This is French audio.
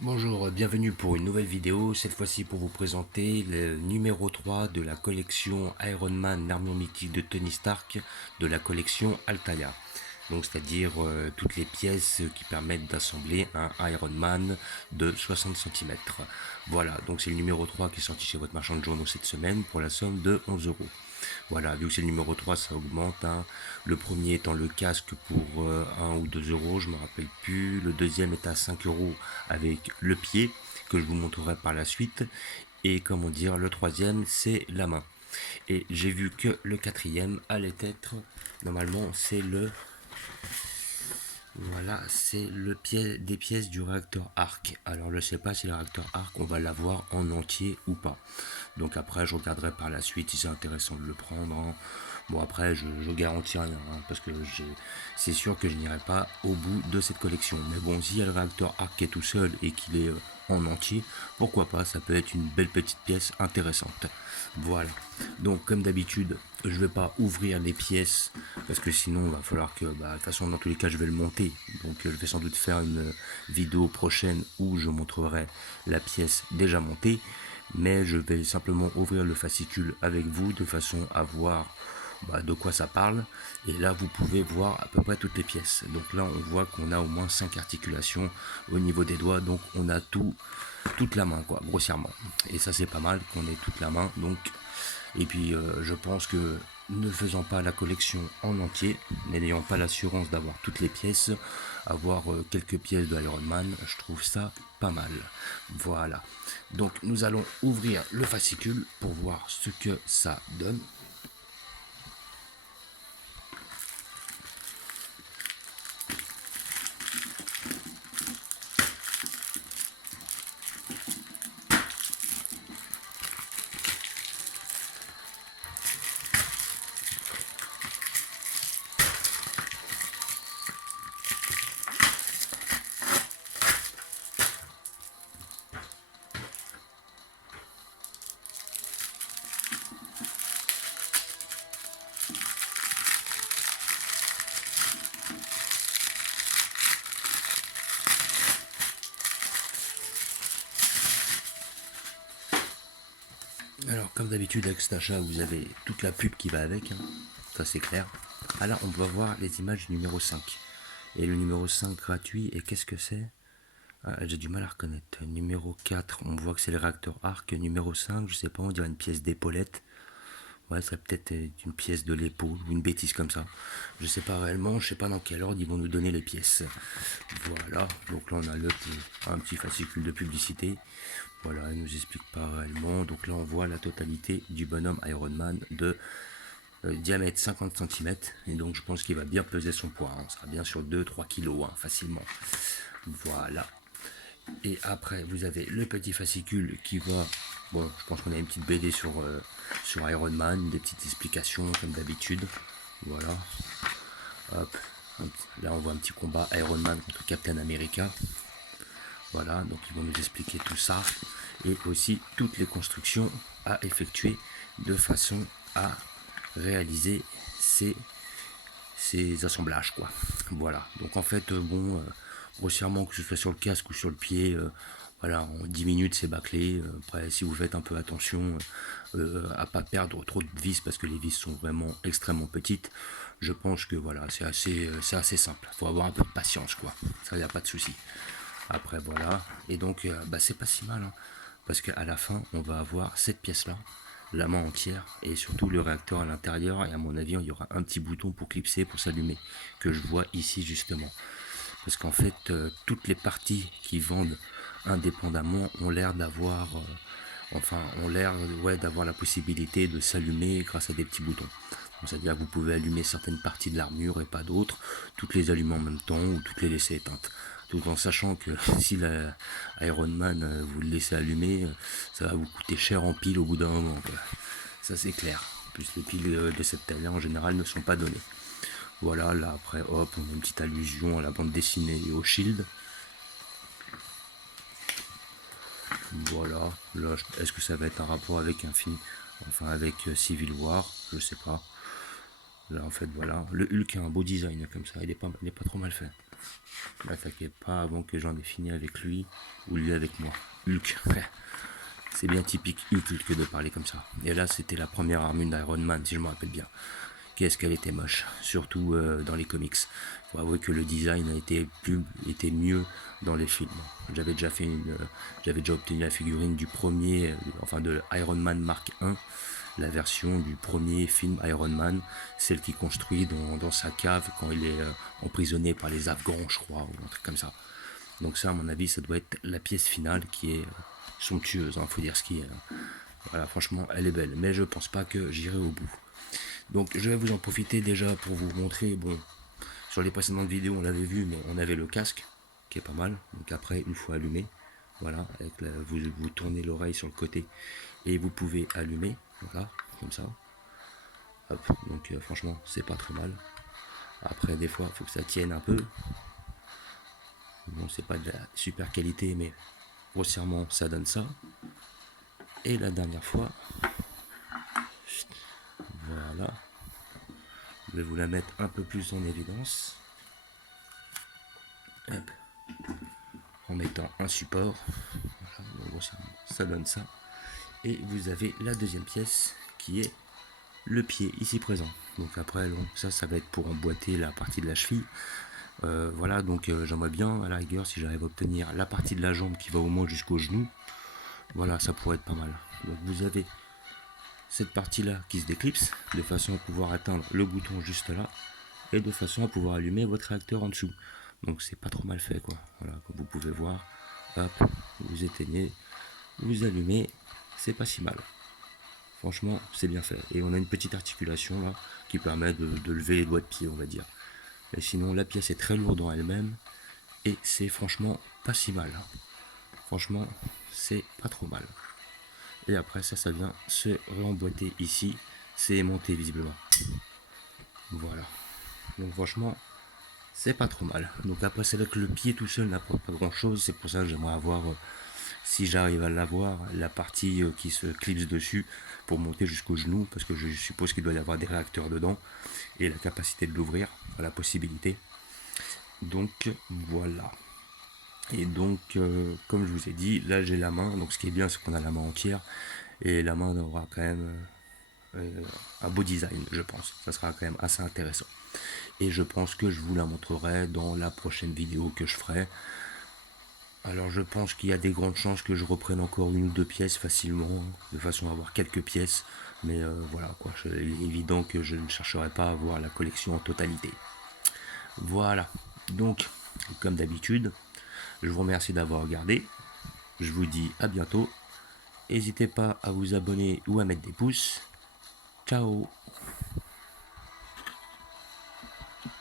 Bonjour, bienvenue pour une nouvelle vidéo, cette fois-ci pour vous présenter le numéro 3 de la collection Iron Man, l'armure mythique de Tony Stark, de la collection Altaïa. Donc c'est-à-dire toutes les pièces qui permettent d'assembler un Iron Man de 60 cm. Voilà, donc c'est le numéro 3 qui est sorti chez votre marchand de journaux cette semaine pour la somme de 11 euros. Voilà, vu que c'est le numéro 3, ça augmente, hein. Le premier étant le casque pour 1 ou 2 euros, je me rappelle plus. Le deuxième est à 5 euros avec le pied, que je vous montrerai par la suite. Et comment dire, le troisième, c'est la main. Et j'ai vu que le quatrième allait être, normalement, c'est le voilà, c'est des pièces du réacteur arc. Alors je ne sais pas si le réacteur arc, on va l'avoir en entier ou pas. Donc après, je regarderai par la suite si c'est intéressant de le prendre, hein. Bon après, je garantis rien, hein, parce que c'est sûr que je n'irai pas au bout de cette collection. Mais bon, si le réacteur arc qui est tout seul et qu'il est en entier, pourquoi pas, ça peut être une belle petite pièce intéressante. Voilà. Donc comme d'habitude, je ne vais pas ouvrir les pièces parce que sinon il va falloir que, de toute façon dans tous les cas je vais le monter. Donc je vais sans doute faire une vidéo prochaine où je montrerai la pièce déjà montée. Mais je vais simplement ouvrir le fascicule avec vous de façon à voir de quoi ça parle. Et là vous pouvez voir à peu près toutes les pièces. Donc là on voit qu'on a au moins 5 articulations au niveau des doigts. Donc on a toute la main quoi, grossièrement. Et ça c'est pas mal qu'on ait toute la main. Donc et puis je pense que ne faisant pas la collection en entier, n'ayant pas l'assurance d'avoir toutes les pièces, avoir quelques pièces de Iron Man, je trouve ça pas mal. Voilà. Donc nous allons ouvrir le fascicule pour voir ce que ça donne. Alors comme d'habitude avec cet achat vous avez toute la pub qui va avec, hein. Ça c'est clair. Alors on va voir les images du numéro 5. Et le numéro 5 gratuit, et qu'est-ce que c'est? J'ai du mal à reconnaître. Numéro 4, on voit que c'est le réacteur arc. Numéro 5, je sais pas, on dirait une pièce d'épaulette. Ouais, ça peut-être une pièce de l'épaule ou une bêtise comme ça. Je sais pas réellement, je sais pas dans quel ordre ils vont nous donner les pièces. Voilà, donc là on a un petit fascicule de publicité. Voilà, il nous explique pas réellement. Donc là on voit la totalité du bonhomme Iron Man de diamètre 50 cm. Et donc je pense qu'il va bien peser son poids, hein. On sera bien sur 2-3 kg, hein, facilement. Voilà. Et après, vous avez le petit fascicule qui va... Bon, je pense qu'on a une petite BD sur Iron Man, des petites explications comme d'habitude. Voilà. Hop. Là, on voit un petit combat Iron Man contre Captain America. Voilà, donc ils vont nous expliquer tout ça. Et aussi toutes les constructions à effectuer de façon à réaliser ces assemblages, quoi. Voilà, donc en fait, grossièrement, que ce soit sur le casque ou sur le pied, voilà, en 10 minutes c'est bâclé. Après, si vous faites un peu attention à pas perdre trop de vis parce que les vis sont vraiment extrêmement petites, je pense que voilà, c'est assez simple. Faut avoir un peu de patience, quoi. Ça, y a pas de souci. Après, voilà, et donc c'est pas si mal, hein, parce qu'à la fin, on va avoir cette pièce-là, la main entière, et surtout le réacteur à l'intérieur, et à mon avis, il y aura un petit bouton pour clipser, pour s'allumer, que je vois ici justement. Parce qu'en fait, toutes les parties qui vendent indépendamment ont l'air d'avoir, ont l'air ouais, d'avoir la possibilité de s'allumer grâce à des petits boutons. C'est-à-dire que vous pouvez allumer certaines parties de l'armure et pas d'autres, toutes les allumer en même temps ou toutes les laisser éteintes. Tout en sachant que si la Iron Man vous le laissez allumer, ça va vous coûter cher en pile au bout d'un moment, quoi. Ça c'est clair. En plus les piles de cette taille-là en général ne sont pas données. Voilà, là après hop, on a une petite allusion à la bande dessinée et au Shield. Voilà, là est-ce que ça va être un rapport avec un film, enfin avec Civil War, je sais pas. Là en fait voilà, le Hulk a un beau design comme ça, il est pas trop mal fait. N'attaquez pas avant que j'en ai fini avec lui, ou lui avec moi. Hulk. C'est bien typique Hulk de parler comme ça. Et là, c'était la première armure d'Iron Man, si je me rappelle bien. Qu'est-ce qu'elle était moche, surtout dans les comics. Faut avouer que le design était mieux dans les films. J'avais déjà obtenu la figurine du premier, enfin de Iron Man Mark 1, la version du premier film Iron Man, celle qu'il construit dans sa cave quand il est emprisonné par les Afghans, je crois, ou un truc comme ça. Donc ça, à mon avis, ça doit être la pièce finale qui est somptueuse, faut dire ce qui est. Voilà, franchement, elle est belle, mais je pense pas que j'irai au bout. Donc je vais vous en profiter déjà pour vous montrer, bon, sur les précédentes vidéos on l'avait vu, mais on avait le casque, qui est pas mal. Donc après, une fois allumé, voilà, vous tournez l'oreille sur le côté et vous pouvez allumer, voilà, comme ça. Hop, donc franchement, c'est pas très mal. Après, des fois, il faut que ça tienne un peu. Bon, c'est pas de la super qualité, mais grossièrement, ça donne ça. Et la dernière fois, voilà, je vais vous la mettre un peu plus en évidence. Hop. En mettant un support, voilà, donc grossièrement, ça donne ça. Et vous avez la deuxième pièce qui est le pied ici présent. Donc après, bon, ça va être pour emboîter la partie de la cheville. Voilà, donc j'aimerais bien à la rigueur si j'arrive à obtenir la partie de la jambe qui va au moins jusqu'au genou. Voilà, ça pourrait être pas mal. Donc vous avez cette partie là qui se déclipse de façon à pouvoir atteindre le bouton juste là et de façon à pouvoir allumer votre réacteur en dessous. Donc c'est pas trop mal fait quoi. Voilà, comme vous pouvez voir, hop, vous éteignez, vous allumez, c'est pas si mal. Franchement, c'est bien fait. Et on a une petite articulation là qui permet de lever les doigts de pied, on va dire. Et sinon, la pièce est très lourde en elle-même et c'est franchement pas si mal. Franchement, c'est pas trop mal. Et après, ça vient se réemboîter ici. C'est aimanté visiblement. Voilà. Donc franchement, c'est pas trop mal. Donc après, c'est vrai que le pied tout seul n'apporte pas grand chose. C'est pour ça que j'aimerais avoir, si j'arrive à l'avoir, la partie qui se clipse dessus pour monter jusqu'au genou. Parce que je suppose qu'il doit y avoir des réacteurs dedans. Et la capacité de l'ouvrir, la possibilité. Donc voilà. Et donc, comme je vous ai dit, là j'ai la main. Donc ce qui est bien, c'est qu'on a la main entière. Et la main aura quand même un beau design, je pense. Ça sera quand même assez intéressant. Et je pense que je vous la montrerai dans la prochaine vidéo que je ferai. Alors je pense qu'il y a des grandes chances que je reprenne encore une ou deux pièces facilement, de façon à avoir quelques pièces. Mais voilà quoi, il est évident que je ne chercherai pas à avoir la collection en totalité. Voilà, donc comme d'habitude, je vous remercie d'avoir regardé. Je vous dis à bientôt. N'hésitez pas à vous abonner ou à mettre des pouces. Ciao.